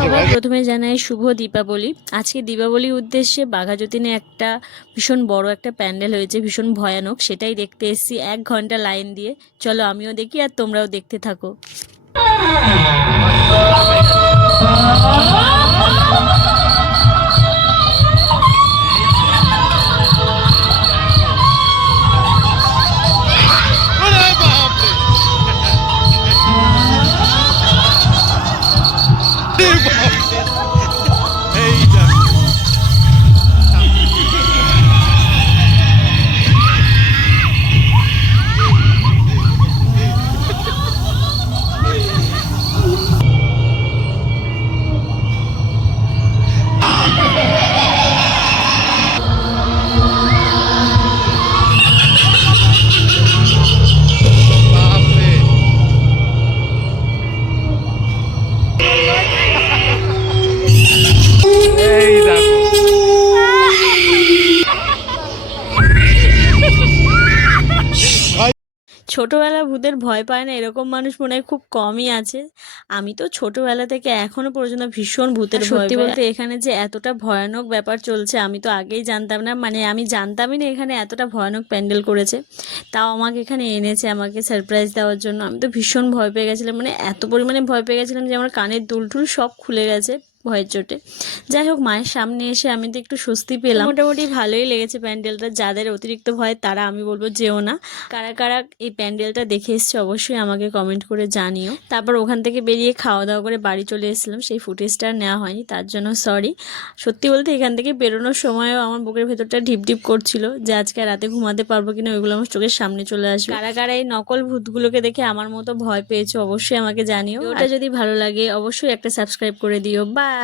সবার প্রথমে জানাই শুভ দীপাবলি। আজকে দীপাবলির উদ্দেশ্যে বাঘাযতীনে একটা ভীষণ বড় একটা প্যান্ডেল হয়েছে, ভীষণ ভয়ানক, সেটাই দেখতে এসেছি 1 ঘন্টা লাইন দিয়ে। চলো আমিও দেখি আর তোমরাও দেখতে থাকো। ছোটবেলা ভূতের ভয় পায় না এরকম মানুষ মনে হয় খুব কমই আছে। আমি তো ছোটবেলা থেকে এখনো পর্যন্ত ভীষণ ভূতের ভয় পাই। সত্যি বলতে এখানে যে এতটা ভয়ানক ব্যাপার চলছে আমি তো আগেই জানতাম না, মানে আমি জানতামই না এখানে এতটা ভয়ানক প্যান্ডেল করেছে। তাও আমাকে এখানে এনেছে আমাকে সারপ্রাইজ দেওয়ার জন্য। আমি তো ভীষণ ভয় পেয়ে গেছিলাম, মানে এত পরিমাণে ভয় পেয়ে গেছিলাম যে আমার কানের দুল টুল সব খুলে গেছে ভয়ের চোটে। যাই হোক, মায়ের সামনে এসে আমি তো একটু স্বস্তি পেলাম। মোটামুটি ভালোই লেগেছে প্যান্ডেলটা। যাদের অতিরিক্ত ভয় তারা আমি বলবো যেও না। কারা কারা এই প্যান্ডেলটা দেখে এসছে অবশ্যই আমাকে কমেন্ট করে জানিও। তারপর ওখান থেকে বেরিয়ে খাওয়া দাওয়া করে বাড়ি চলে এসেছিলাম, সেই ফুটেজটা নেওয়া হয়নি, তার জন্য সরি। সত্যি বলতে এখান থেকে বেরোনোর সময়ও আমার বুকের ভেতরটা ঢিপ ঢিপ করছিল যে আজকে রাতে ঘুমাতে পারবো কিনা, ওইগুলো আমার চোখের সামনে চলে আসবে। কারা কারা এই নকল ভূতগুলোকে দেখে আমার মতো ভয় পেয়েছো অবশ্যই আমাকে জানিও। ওটা যদি ভালো লাগে অবশ্যই একটা সাবস্ক্রাইব করে দিও। বাই।